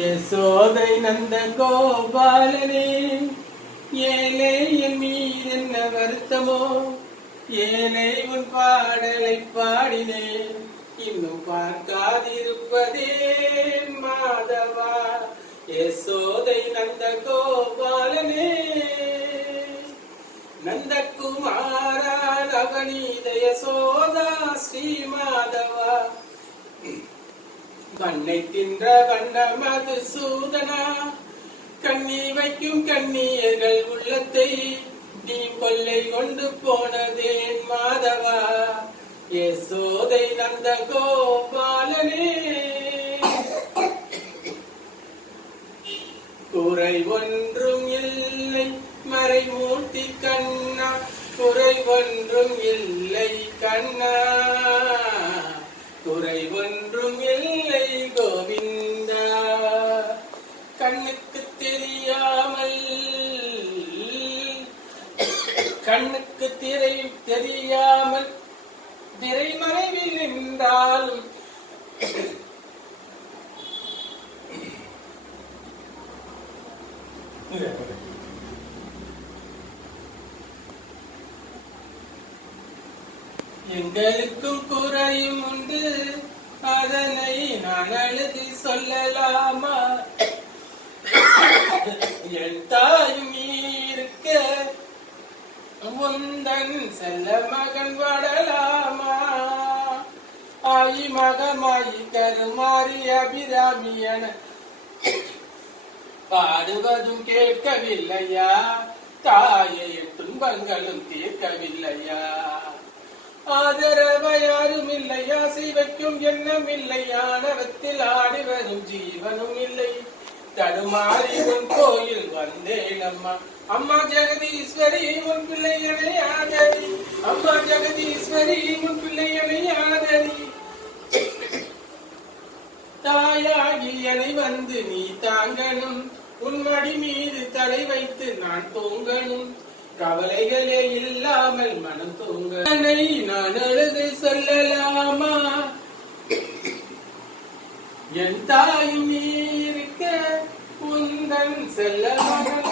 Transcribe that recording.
யசோதை நந்த கோபாலனே, ஏலே என் மீதென்ன வருத்தமோ, ஏலே உன் பாடலை பாடினேன், இன்னும் பார்க்காதிருப்பதே மாதவா. யசோதை நந்த கோபாலனே, நந்தகுமாரா நவநீத யசோதா ஸ்ரீ மாதவா, கண்ணை தின்ற வண்ண மதுசூதனா, கண்ணி வைக்கும் கண்ணியர்கள் உள்ளத்தை நீ கொள்ளை கொண்டு போனதேன் மாதவா. யசோதை நந்த கோபாலனே, குறை ஒன்றும் இல்லை மறைமூர்த்தி கண்ணா, குறை ஒன்றும் இல்லை கண்ணா, குறை ஒன்றும் இல்லை கோவிந்தா. கண்ணுக்கு தெரியாமல், கண்ணுக்கு தெரியாமல் திரைமறைவில் நின்றாலும் எங்களுக்கும் குறையும் உண்டு, அதனை நான் அழுதி சொல்லலாமா. என் தாயும் இருக்க உந்தன் செல்ல மகன் வாடலாமா. ஆயி மகமாயி கருமாறி அபிராமி என பாடுவதும் கேட்கவில்லையா, தாயை துன்பங்களும் தீர்க்கவில்லையா. ஆதரவை யாரும் இல்லையா, சிவைக்கும் எண்ணம் இல்லையா, நவத்தில் ஆடி வரும் ஜீவனும் இல்லை. தடுமாறி உன் கோயில் வந்தேன் அம்மா, அம்மா ஜெகதீஸ்வரி உன் பிள்ளையனை ஆதரி, அம்மா ஜெகதீஸ்வரி உன் பிள்ளையனை ஆதரி. தாயாகி என்னை வந்து நீ தாங்கணும், உன் மடி மீது தலை வைத்து நான் தூங்கணும், கவலைகளே இல்லாமல் மனம் தூங்க நான் அழுது சொல்லலாமா. என் தாயும் இருக்க உந்தன் செல்ல மகன்